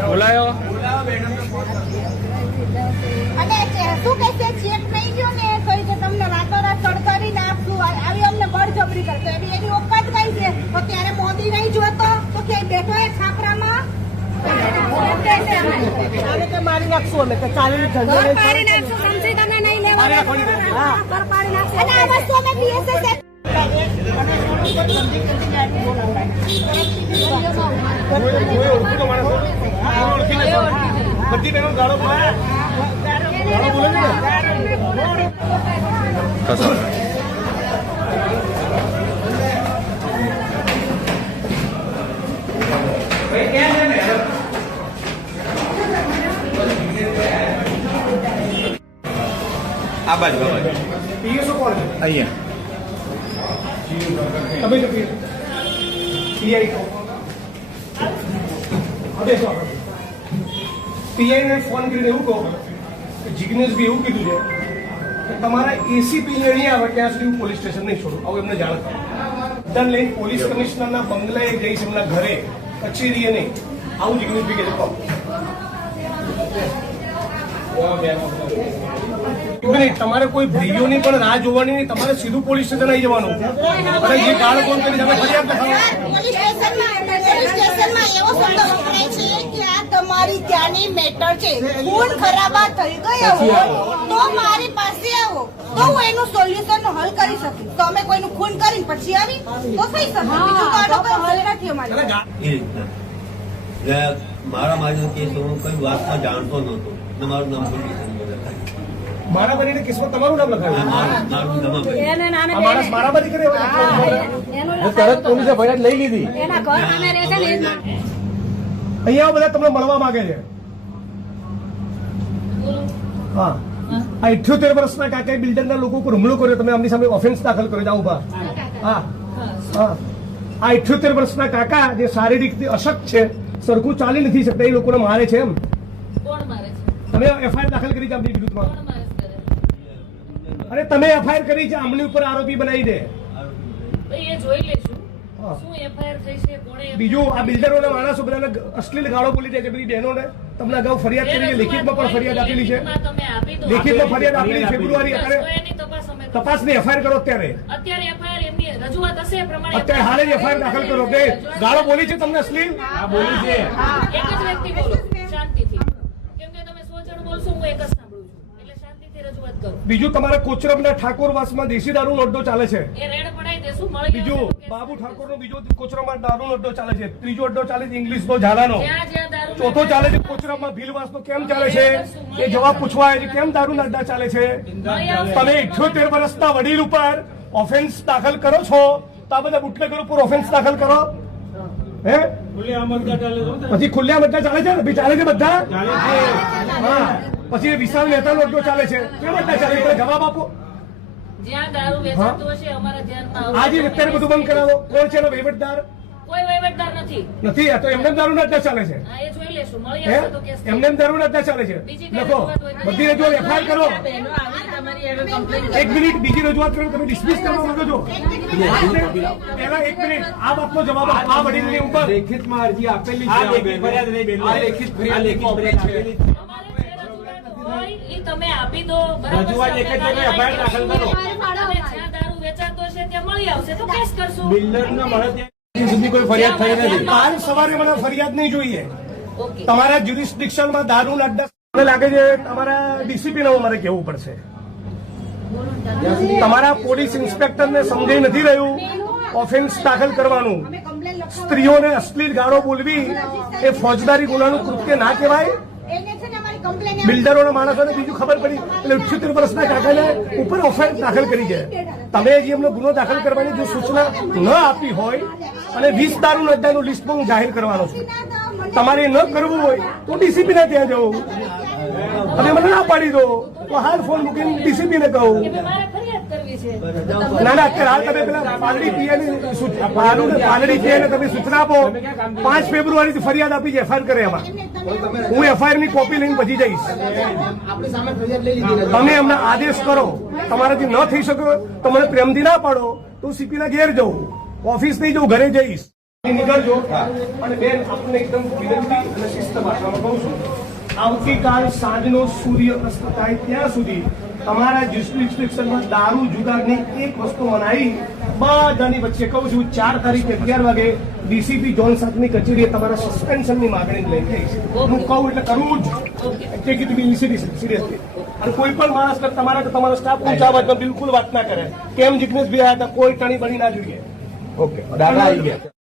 બોલાયો અને શું કહેશે ચેક નહીં ગયો ને તો તમને રાતોરાત સડકારીને આપશું આવી અમને બળજબરી કરતો એની ઓકાત કઈ છે તો ત્યારે મોદી નહીં જોતો તો ક્યાંય બેઠો એ છાપરામાં મારી નાખશું અમે કે ચાલી તમે નહીં લેવા અને આ વસ્તુ અમે બીએસએસ આ બાજુ અહીંયા પીઆઈ ને ફોન કરીને એવું કહો જિગ્નેશ બી એવું કીધું છે કે તમારા એસીપી નહીં આવે ત્યાં સુધી હું પોલીસ સ્ટેશન નહીં છોડું આવું એમને જાણ કરો દંડ લઈને પોલીસ કમિશનરના બંગલાએ જઈશ એમના ઘરે કચેરીએ નહીં આવું જિગ્નેશ બી કહે કહો તમારે કોઈ ભાઈઓની પણ રાહ જોવાની નહીં તમારે સીધું પોલીસ સ્ટેશન આવી જવાનું અને જે ગાળ કોણ કરી તમે ફરિયાદ તમારી ત્યાંની મેટર છે ખૂન ખરાબા થઈ ગયો હોય તો મારી પાસે આવો તો હું એનું સોલ્યુશન નો હલ કરી શકું તો અમે કોઈનું ખૂન કરીને પછી આવી તો થઈ શકે બીજું તો આનો કોઈ હલ નથી અમારે મારા મારી કેસ હું કઈ વાતમાં જાણતો નહોતો મારું નામ મારા બનીને કેસમાં તમારું નામ લખાયું મારામારી કરે તરત પોલીસે ફરિયાદ લઈ લીધી અહીંયા બધા તમને મળવા માંગે છે હા આ 78 વર્ષના કાકા બિલ્ડરના લોકો ઉપર હુમલો કર્યો તમે આમની સામે ઓફેન્સ દાખલ કર્યો જાઓ ઉભા હા હા આ 78 વર્ષના કાકા જે શારીરિક અશક્ત છે સરખું ચાલી નથી શકતા એ લોકોને મારે છે એમ તમે એફઆઈઆર દાખલ કરી છે આમની વિરુદ્ધમાં અરે તમે એફઆઈઆર કરી છે આમની ઉપર આરોપી બનાવી દે બીજું આ બિલ્ડરોના માણસો બધાને અશ્લીલ ગાળો બોલી જાય છે બધી બહેનોને તમને અગાઉ ફરિયાદ કરી છે લેખિતમાં પણ ફરિયાદ આપેલી છે લેખિતમાં ફરિયાદ આપેલી ફેબ્રુઆરી અત્યારે તપાસની એફઆઈઆર કરો અત્યારે હાલ જ એફઆઈઆર દાખલ કરો કે ગાળો બોલી છે તમને અશ્લીલ બોલી છે બીજું તમારા કોચરબના ઠાકોરવાસમાં દેશી દારૂનો અડ્ડો ચાલે છે બીજું બાબુ ઠાકોરનો બીજો કોચરબમાં દારૂનો અડ્ડો ચાલે છે ત્રીજો અડ્ડો ચાલે છે ઇંગ્લિશનો ઝાલાનો ચોથો ચાલે છે કોચરબમાં ભીલવાસનો કેમ ચાલે છે એ જવાબ પૂછવા આવે છે કેમ દારૂના અડ્ડા ચાલે છે તમે 78 વર્ષના વડીલ ઉપર ઓફેન્સ દાખલ કરો છો તો આ બધા બુટલેગર ઉપર ઓફેન્સ દાખલ કરો હે પછી ખુલ્લા અડ્ડા ચાલે છે ને ચાલે છે બધા હા પછી વિશાલ મહેતાનો અડ્ડો ચાલે છે કેમ અડ્ડા ચાલે છે જવાબ આપો આજે અત્યારે બધું બંધ કરાવો કોણ છે એનો વહીવટદાર નથી આ તો એમને દારૂના અડ્ડા ચાલે છે એમને દારૂના અડ્ડા ચાલે છે લખો બધી રજૂઆત એફઆઈઆર કરો એક મિનિટ બીજી રજૂઆત કરો તમે ડિસમિસ કરવા માંગો છો પહેલા એક મિનિટ આ બાબતનો જવાબ આ વડીલની ઉપર લેખિતમાં અરજી આપેલી છે લેખિત ફરિયાદ તમે આપી દો રજૂઆત એક જ એફઆઈઆર દાખલ કરો જ્યાં દારૂ વેચાતો છે ત્યાં મળી આવશે તો કેસ કરશું બિલ્ડરના મળે ત્યાં સુધી કોઈ ફરિયાદ થઈ નથી કાલ સવારે મને ફરિયાદ નહીં જોઈએ તમારા જ્યુરિસ્ડિક્શનમાં દારૂના અડ્ડા મને લાગે છે તમારા ડીસીપીને મારે કહેવું પડશે તમારા પોલીસ ઇન્સ્પેક્ટરને સમજાઈ નથી રહ્યું ઓફેન્સ દાખલ કરવાનું સ્ત્રીઓને અશ્લીલ ગાળો બોલવી એ ફોજદારી ગુનાનું કૃત્ય ના કહેવાય બિલ્ડરોના માણસોને બીજું ખબર પડી એટલે 78 વર્ષના કાકાને ઉપર ઓફેન્સ દાખલ કરી છે તમે હજી એમનો ગુનો દાખલ કરવાની જો સૂચના ન આપી હોય અને 20 દારૂના અડ્ડાનું લિસ્ટ હું જાહેર કરવાનો છું તમારે ન કરવું હોય તો ડીસીપીના ત્યાં જવું અને મને ના પાડી દો તો હાલ ફોન મૂકીને ડીસીપી ને કહું. કે મારે ફરિયાદ કરવી છે. ના ના અત્યારે હાલ તમે પેલા પાલડી પાલડી પીએને તમે સૂચના આપો. 5 ફેબ્રુઆરીથી ફરિયાદ આપી છે, એફઆઈઆર કરે એમાં. હું એફઆઈઆર ની કોપી લઈને પછી જઈશ. તમે એમને આદેશ કરો, તમારાથી ન થઈ શકે તો મને પ્રેમથી ના પાડો તો સીપી ના ઘેર જવું, ઓફિસ નહીં જવું, ઘરે જઈશ. નીકળજો. અને બેન આપણને એકદમ વિનંતી અને શિસ્ત ભાષામાં કહું છું, આવતીકાલ સાંજનો સૂર્ય અસ્ત થાય ત્યાં સુધી તમારા જ્યુરિસ્ડિક્શનમાં દારૂ જુગારની એક વસ્તુ મનાઈ બધાની વચ્ચે કહું છું 4 તારીખે 11 વાગે ડીસીપી જોન સાથની કચેરીએ તમારા સસ્પેન્શનની માંગણી લઈ જઈશ. હું કહું એટલે કરવું જ. Take it be seriously. અને કોઈ પણ માણસ તમારો સ્ટાફ ઊંચા અવાજમાં બિલકુલ વાત ના કરે. કેમ જિગ્નેશભાઈ આવ્યા હતા, કોઈ ટણી બની ના જોઈએ. ઓકે દાદા આવી ગયા.